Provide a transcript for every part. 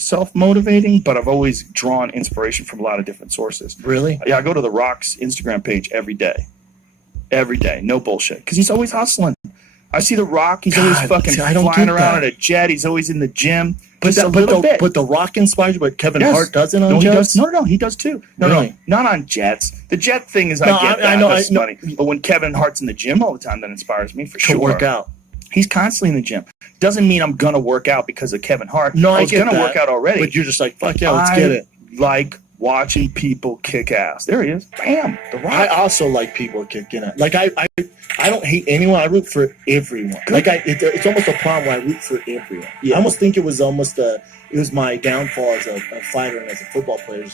self-motivating, but I've always drawn inspiration from a lot of different sources. Really? Yeah, I go to The Rock's Instagram page every day. Every day. No bullshit. Because he's always hustling. I see The Rock. He's always fucking flying around in a jet. He's always in the gym. But The Rock inspires, but Kevin Hart doesn't on jets? No, he does too. No, not on jets. The jet thing is, I know, that's funny. But when Kevin Hart's in the gym all the time, that inspires me for sure. To work out. He's constantly in the gym. Doesn't mean I'm going to work out because of Kevin Hart. No, I was going to work out already. But you're just like, fuck yeah, let's get it. Like watching people kick ass. There he is. Bam. The Rock. I also like people kicking ass. Like, I don't hate anyone. I root for everyone. Like, it's almost a problem where I root for everyone. Yeah. I almost think it was my downfall as a fighter and as a football player.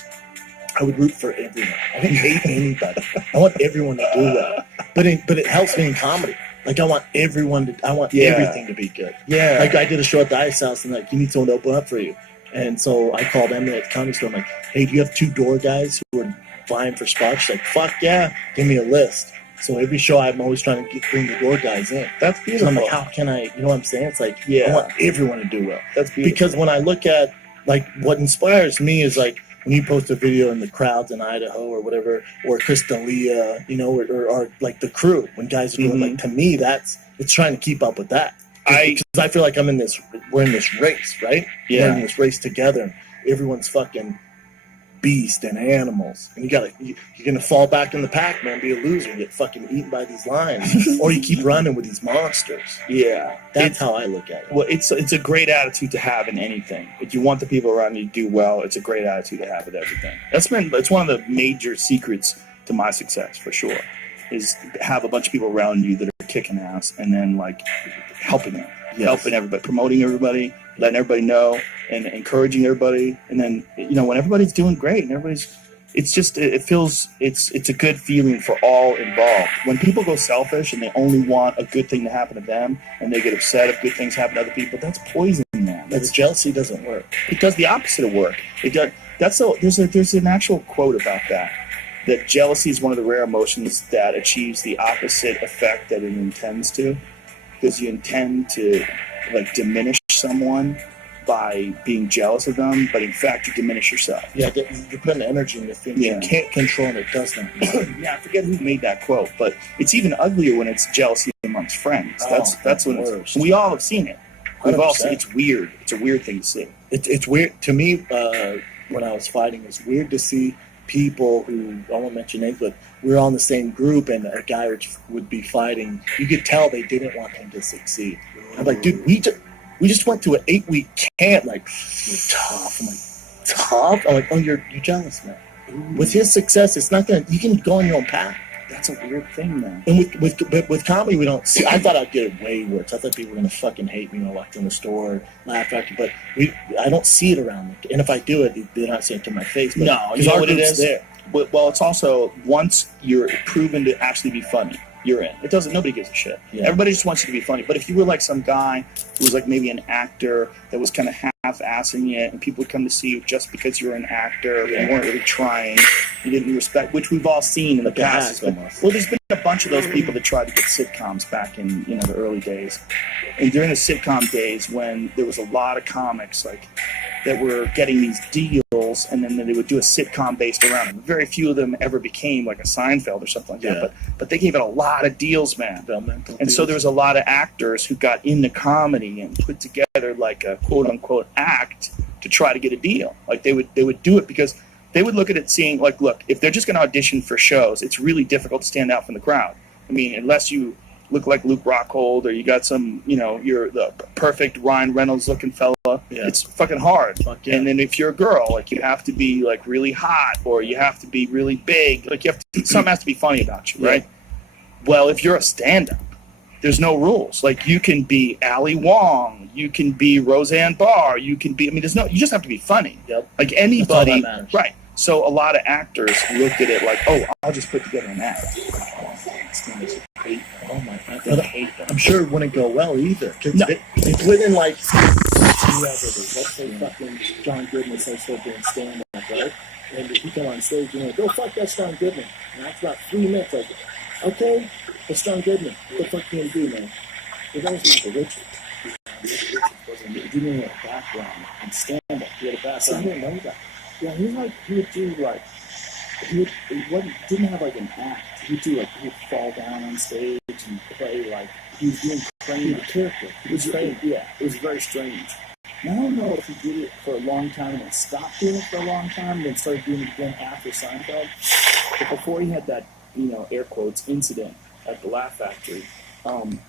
I would root for everyone. I didn't hate anybody. I want everyone to do well. But it helps me in comedy. Like, I want everything to be good. Yeah. Like, I did a show at the Ice House, and like, you need someone to open up for you. And so I called Emily at the comedy store. I'm like, hey, do you have 2 door guys who are vying for spots? She's like, fuck yeah, give me a list. So every show I'm always trying to bring the door guys in. That's beautiful. So I'm like, how can I, you know what I'm saying? It's like, I want everyone to do well. That's beautiful. Because when I look at, like, what inspires me is like, when you post a video in the crowds in Idaho or whatever, or Chris D'Elia, you know, or like the crew, when guys are doing, like, to me, it's trying to keep up with that. Because I feel like we're in this race, right? Yeah. We're in this race together. Everyone's fucking beast and animals. And you're going to fall back in the pack, man, be a loser, and get fucking eaten by these lions. Or you keep running with these monsters. Yeah. That's how I look at it. Well, it's a great attitude to have in anything. If you want the people around you to do well, it's a great attitude to have with everything. It's one of the major secrets to my success, for sure, is have a bunch of people around you that are kicking ass, and then, like, helping them. Yes. Helping everybody, promoting everybody, letting everybody know, and encouraging everybody. And then, you know, when everybody's doing great and it's a good feeling for all involved. When people go selfish and they only want a good thing to happen to them, and they get upset if good things happen to other people, that's poison, man. Jealousy doesn't work. It does the opposite of work. It does. There's an actual quote about that jealousy is one of the rare emotions that achieves the opposite effect that it intends to. Because you intend to, like, diminish someone by being jealous of them, but in fact you diminish yourself. Yeah, you're putting energy into things you can't control, and it does not. Yeah, I forget who made that quote, but it's even uglier when it's jealousy amongst friends. That's when we all have seen it. We've all seen it. It's weird. It's a weird thing to see. It's weird to me. When I was fighting, it's weird to see people who, I won't mention names, but we were all in the same group, and a guy would be fighting. You could tell they didn't want him to succeed. I'm like, dude, we just went to an 8-week camp. Like, you're tough. I'm like, tough? I'm like, oh, you're jealous, man. Ooh. With his success, it's not gonna. You can go on your own path. That's a weird thing, man. And with comedy, we don't see. I thought I'd get it way worse. I thought people were gonna fucking hate me, walk in the store, laugh at me. But I don't see it around me. And if I do it, they're not saying it to my face. But no, you know what it is. There. Well, it's also, once you're proven to actually be funny, you're in. It doesn't. Nobody gives a shit. Yeah. Everybody just wants you to be funny. But if you were like some guy who was like maybe an actor that was kind of half-assing it, and people would come to see you just because you're an actor, you weren't really trying, you didn't respect, which we've all seen in the past. Well, there's been a bunch of those people that tried to get sitcoms back in the early days, and during the sitcom days when there was a lot of comics like that were getting these deals, and then they would do a sitcom based around them. Very few of them ever became like a Seinfeld or something like that, but they gave it a lot of deals, man. And so there was a lot of actors who got into comedy and put together like a quote-unquote act to try to get a deal. Like they would do it because they would look at it seeing, like, look, if they're just going to audition for shows, it's really difficult to stand out from the crowd. I mean, unless you look like Luke Rockhold, or you got some, you're the perfect Ryan Reynolds looking fella. Yeah. It's fucking hard. Yeah. And then if you're a girl, like, you have to be like really hot, or you have to be really big. Like, something has to be funny about you, right? Well, if you're a stand-up, there's no rules. Like, you can be Ali Wong, you can be Roseanne Barr, you can be, you just have to be funny. Yep. Like anybody, right? So a lot of actors looked at it like, oh, I'll just put together an act. Oh my God, I hate that. I'm sure it wouldn't go well either. No. It's within like whoever it is. Let's say fucking John Goodman says he'll be in stand-up, right? And if you come on stage, you're like, go fuck that John Goodman. And after about 3 minutes, like, okay, it's John Goodman. What the fuck can you do, man? It was Michael Richards. He didn't even back and stand up. He had a background. I didn't know that. Yeah, he would do like didn't have like an act. He would fall down on stage and play like he was doing Kramer character. It was very strange. And I don't know if he did it for a long time and then stopped doing it for a long time and then started doing it again after Seinfeld. But before he had that, air quotes, incident at the Laugh Factory,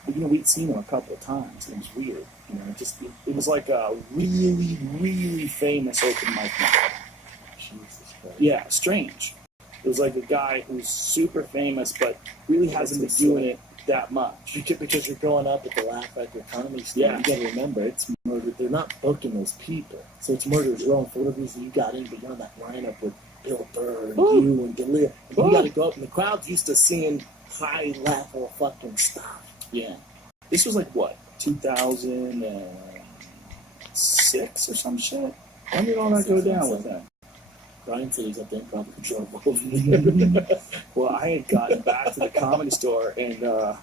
we'd seen him a couple of times and it was weird. It was like a really, really famous open mic night. Jesus Christ. Yeah, strange. It was like a guy who's super famous but really hasn't been doing it that much. Because you're going up at the Laugh Factory comedy scene. Yeah. You got to remember, it's murder. They're not booking those people. So it's Murder's Row. And for whatever reason, you got in, but you're on that lineup with Bill Burr and you and D'Elia. And you got to go up, and the crowd's used to seeing high-level fucking stuff. Yeah. This was like, what, 2006 or some shit? When did all that go down with that? Brian said he's at the Improv Control. Well, I had gotten back to the Comedy Store, and I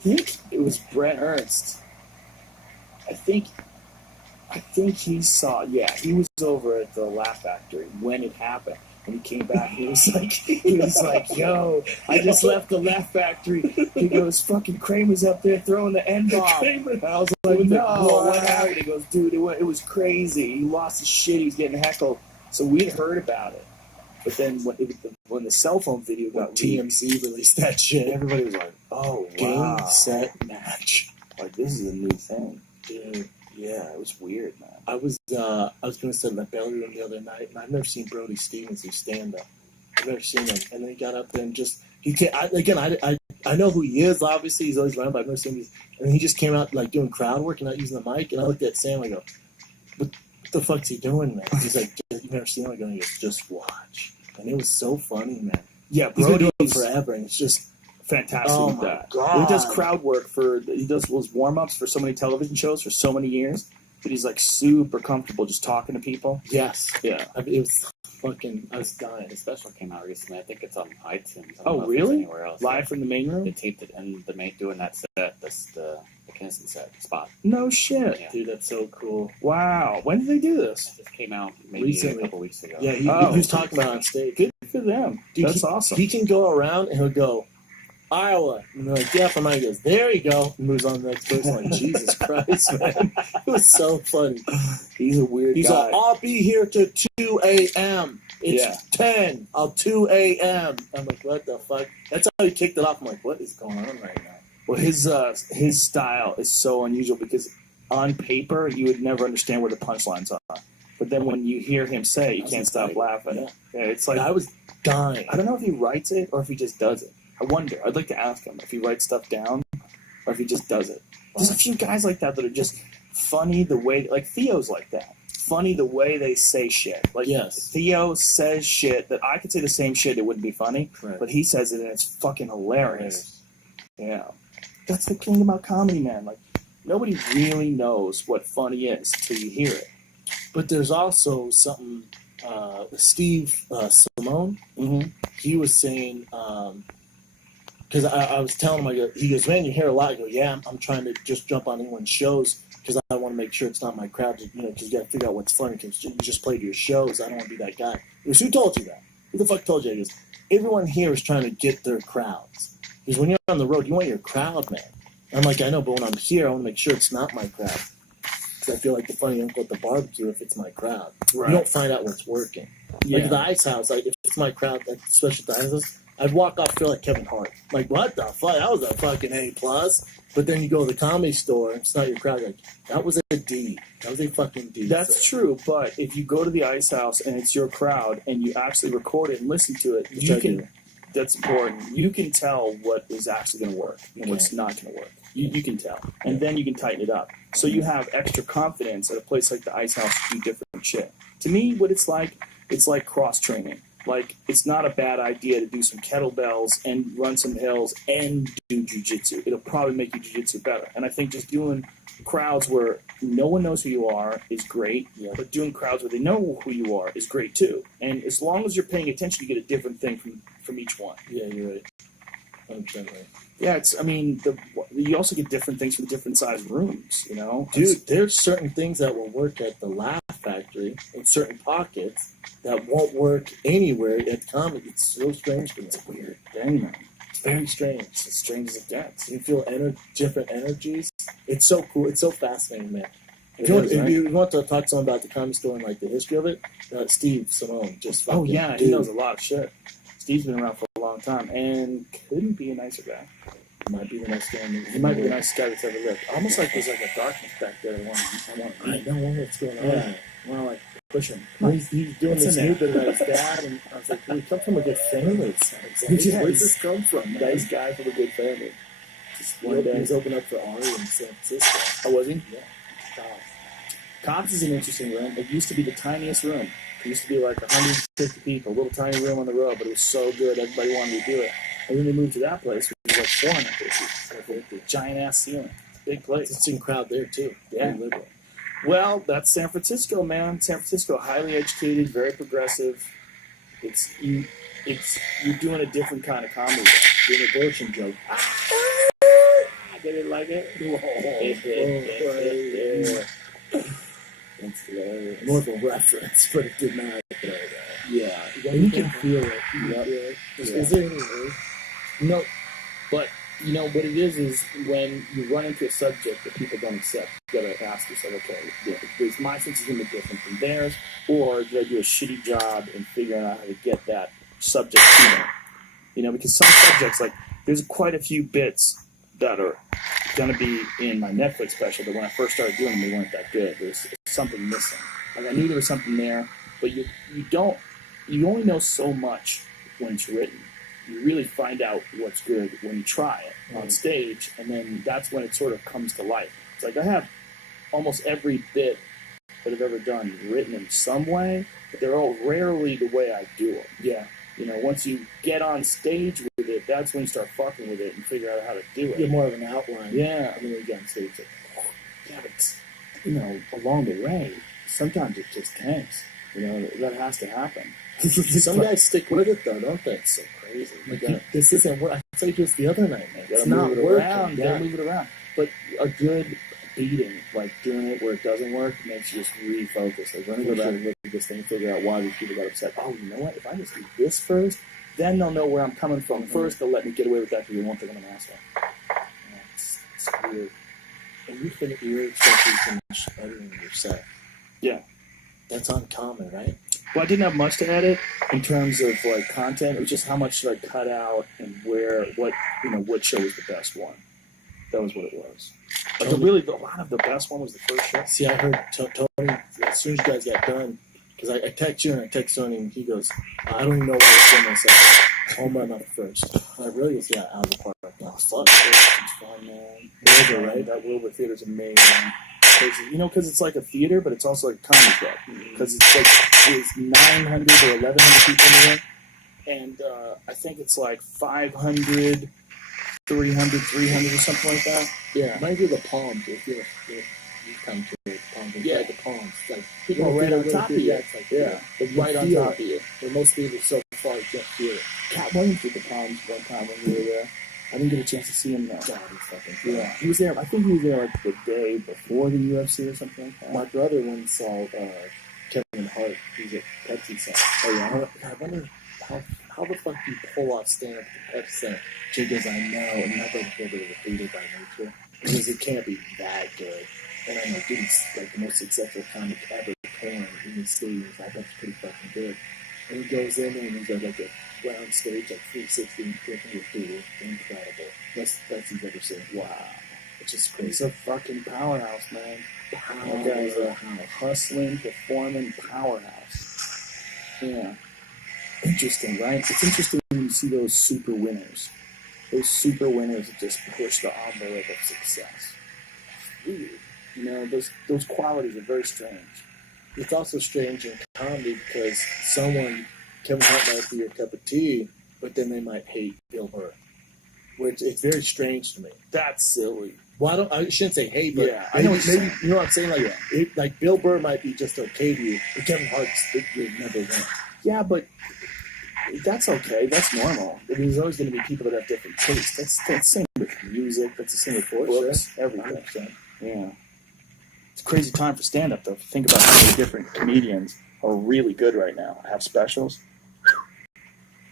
think it was Brent Ernst. I think he saw. Yeah, he was over at the Laugh Factory when it happened. And he came back, and he was like, "Yo, I just left the Laugh Factory." He goes, "Fucking Kramer's up there throwing the N-bomb." And I was like, "No, what happened?" He goes, "Dude, it was crazy. He lost his shit. He was getting heckled." So we'd heard about it, but then when the cell phone video got TMZ released that shit, everybody was like, "Oh, wow. Game, set, match." Like, this is a new thing. Dude, yeah, it was weird, man. I was going to sit in the belly room the other night, and I've never seen Brody Stevens do stand-up. I've never seen him. And then he got up there and just, I know who he is, obviously. He's always around, but I've never seen him. And he just came out, like, doing crowd work and not using the mic. And I looked at Sam, and I go, what the fuck's he doing, man? He's like, you've never seen him? I go, and he goes, just watch. And it was so funny, man. Yeah, Brody's been doing it forever, and it's just fantastic. Oh, with that. God. He does crowd work he does those warm-ups for so many television shows for so many years. But he's like super comfortable just talking to people. Yes. Yeah. I mean, it was fucking, I was dying. The special came out recently. I think it's on iTunes. I don't Oh, know if it's really? anywhere else. Live from the main room? They taped it and the main doing that set, the Kinnison set spot. No shit. Yeah. Dude, that's so cool. Wow. When did they do this? It just came out maybe Recently. a couple weeks ago. Yeah, he was talking about it on stage. Good for them. Dude, That's awesome. He can go around and he'll go, Iowa. And they're like, yeah, from Iowa. He goes, there you go. And moves on to the next person. Like, Jesus Christ, man. It was so funny. He's a weird He's guy. like, I'll be here till 2 a.m. It's 10. I'll 2 a.m. I'm like, what the fuck? That's how he kicked it off. I'm like, what is going on right now? Well, his style is so unusual because on paper you would never understand where the punchlines are, but then when you hear him say it, you can't stop laughing. Yeah, it's like I was dying. I don't know if he writes it or if he just does it. I wonder. I'd like to ask him if he writes stuff down or if he just does it. There's a few guys like that are just funny the way, like Theo's like that. Funny the way they say shit. Like Theo says shit that I could say the same shit, it wouldn't be funny, but he says it and it's fucking hilarious. Yeah. That's the thing about comedy, man. Like, nobody really knows what funny is till you hear it. But there's also something, Steve Simone, he was saying, because I was telling him, he goes, man, you hear a lot. I go, yeah, I'm trying to just jump on anyone's shows because I want to make sure it's not my crowd, because you got to figure out what's funny because you just play to your shows. I don't want to be that guy. He goes, who told you that? Who the fuck told you that? He goes, everyone here is trying to get their crowds. Because when you're on the road, you want your crowd, man. I'm like, I know, but when I'm here, I want to make sure it's not my crowd. Because I feel like the funny uncle at the barbecue if it's my crowd. Right. You don't find out what's working. Yeah. Like at the Ice House, like if it's my crowd, like especially at the Ice House, I'd walk off feel like Kevin Hart. Like, what the fuck? That was a fucking A+. But then you go to the Comedy Store, and it's not your crowd. Like, that was a D. That was a fucking D. That's true, but if you go to the Ice House and it's your crowd and you actually record it and listen to it, you can. That's important. You can tell what is actually going to work and what's not going to work. You can tell. And then you can tighten it up. So you have extra confidence at a place like the Ice House to do different shit. To me, what it's like cross-training. Like, it's not a bad idea to do some kettlebells and run some hills and do jiu-jitsu. It'll probably make your jiu-jitsu better. And I think just doing crowds where no one knows who you are is great, but doing crowds where they know who you are is great too. And as long as you're paying attention, you get a different thing from each one. Yeah, you're right. 100%. Yeah, it's. I mean, you also get different things for different size rooms. You know, Dude, there's certain things that will work at the Laugh Factory in certain pockets that won't work anywhere at comedy. It's so strange to me. It's a weird thing, man. It's very strange. It's as strange as it gets. You feel different energies. It's so cool. It's so fascinating, man. It If you, is, if right? you want to talk to someone about the comedy store and like the history of it, Steve Simone just fucking. Oh yeah, he dude, knows a lot of shit. Steve's been around for a long time and couldn't be a nicer guy. might be the next guy. He might be the nicest guy that's ever lived. Almost like there's like a darkness back there. I know what's going on. Yeah. I want to like push him. He's doing What's this in new there? thing about his dad, and I was like, we come from a good family. It sounds like. Yeah, Where's this come from? Man? Nice guy from a good family. Just one He day. was opening up for Ari in San Francisco. Oh, was he? Yeah. Cops is an interesting room. It used to be the tiniest room. It used to be like 150 people, a little tiny room on the road, but it was so good, everybody wanted to do it. And then they moved to that place, which was like 450 with a giant ass ceiling. Big place. It's a crowd there too. Yeah. Very liberal. Well, that's San Francisco, man. San Francisco, highly educated, very progressive. You're doing a different kind of comedy. Doing an abortion joke. They didn't like it. That's hilarious. More of a reference, but it did not. Yeah, And you can feel it. Yep. Is there any way? No, but you know what it is when you run into a subject that people don't accept, you gotta ask yourself, okay, is my sense of humor different from theirs, or did I do a shitty job in figuring out how to get that subject humor? You know, because some subjects, like, there's quite a few bits that are gonna be in my Netflix special, but when I first started doing them, they weren't that good. There's something missing. Like, I knew there was something there, but you only know so much when it's written. You really find out what's good when you try it on stage, and then that's when it sort of comes to life. It's like I have almost every bit that I've ever done written in some way, but they're all rarely the way I do them. Yeah. You know, once you get on stage with it, that's when you start fucking with it and figure out how to do You it. get more of an outline. Yeah. And then you get on stage. Like, Yeah, but, you know, along the way, sometimes it just tanks. You know, that has to happen. some guys stick with it though, don't they? It's so crazy. Like, this isn't what I told you this the other night, man. You It's gotta not move it working. around. You Yeah. gotta move it around. But a good beating, like doing it where it doesn't work, makes you just refocus. Like, let me go back and look at this thing and figure out why these people got upset. Oh, you know what? If I just do this first, then they'll know where I'm coming from. First, they'll let me get away with that because they won't think I'm an asshole. Yeah, it's weird. And you're expected to finish editing your set. Yeah. That's uncommon, right? Well, I didn't have much to edit in terms of like content. It was just how much should I cut out and what show was the best one. That was what it was. Like, a lot of the best one was the first show. See, I heard Tony, as soon as you guys got done, because I text you and I text Tony, and he goes, I don't even know why I filmed myself. Home run up first. And I really was, out of the park. Oh, fuck. It's fun, man. Wilbur, right? That Wilbur Theater's amazing. You know, because it's like a theater, but it's also like a comedy club. Because it's like there's 900 or 1,100 people in the room, and I think it's like 500, 300, 300 or something like that. Yeah. Might be the Palms. If you come to the Palms. Yeah. Like the Palms. Like, People right on top of you. It's like, Yeah. They're Right on feel top it. of you. Where most people are so far, you can't feel it. Cat Williams did the Palms one time when we were there. I didn't get a chance to see him though. God, he's fucking cool. Yeah, he was there. I think he was there like the day before the UFC or something like that. My brother once saw Kevin Hart. He's at Pepsi Center. Oh yeah. I wonder how the fuck do you pull off stand up at the Pepsi Center? Jay goes, I know, and not that they're a hater by nature, because it can't be that good. And I know, dude, it's like the most successful comic ever performed in these stadiums. I bet it's pretty fucking good. And he goes in there and he's got like a round stage, like 360 and flipping with dude. Incredible. Best he's ever seen. Wow. It's just crazy. He's a fucking powerhouse, man. That That guy's a hustling, performing powerhouse. Yeah. Interesting, right? It's interesting when you see those super winners. Those super winners that just push the envelope of success. Weird. You know, those qualities are very strange. It's also strange in comedy because Kevin Hart might be your cup of tea, but then they might hate Bill Burr. Which it's very strange to me. That's silly. Well, I shouldn't say hate, but Yeah, I know what you're saying. you know what I'm saying? Like, like Bill Burr might be just okay to you, but Kevin Hart's the number one. Yeah, but That's okay. That's normal. I mean, there's always going to be people that have different tastes. That's the same with music. That's the same with books. Everything. 100%. Yeah. It's a crazy time for stand-up, though. Think about how many different comedians are really good right now. Have specials.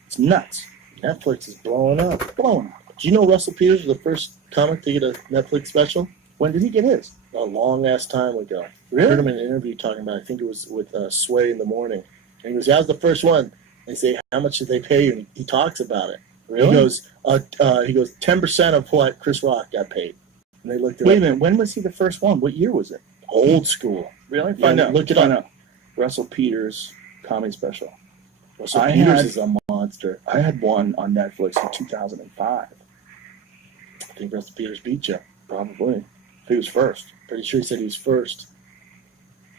It's nuts. Netflix is blowing up. Blowing up. Do you know Russell Peters was the first comic to get a Netflix special? When did he get his? A long ass time ago. Really? I heard him in an interview talking about, I think it was with Sway in the Morning. And he goes, "That was the first one." They say, "How much did they pay you?" And he talks about it. Really? He goes, 10% of what Chris Rock got paid. And they looked at Wait a minute. When was he the first one? What year was it? Old school. Really? Yeah, Find out. look it Find up. out. Russell Peters comedy special. Russell I Peters had- is a monster. I had one on Netflix in 2005. I think Russell Peters beat you. Probably. He was first. Pretty sure he said he was first.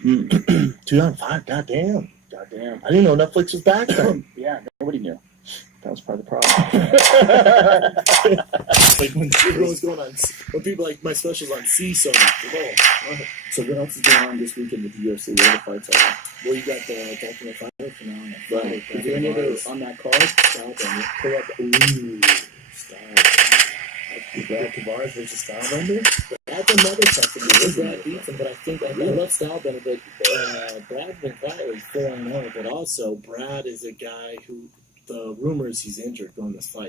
Hmm. 2005, goddamn. Goddamn. I didn't know Netflix was back then. Yeah, nobody knew. That was part of the problem. Like when everyone's going on, when people like my specials on C, so So what else is going on this weekend with the UFC? What are the fights are? well, you got the Ultimate Fighter finale. on Friday. Right. Is there any other on that card? Stylebender. Pull up. Ooh, Stylebender. Brad Tavares versus Stylebender. That's another tough one. Brad beats him, but I think I love Stylebender, but Brad's been quietly 4-0, but also Brad is a guy who the rumors he's injured going this fight.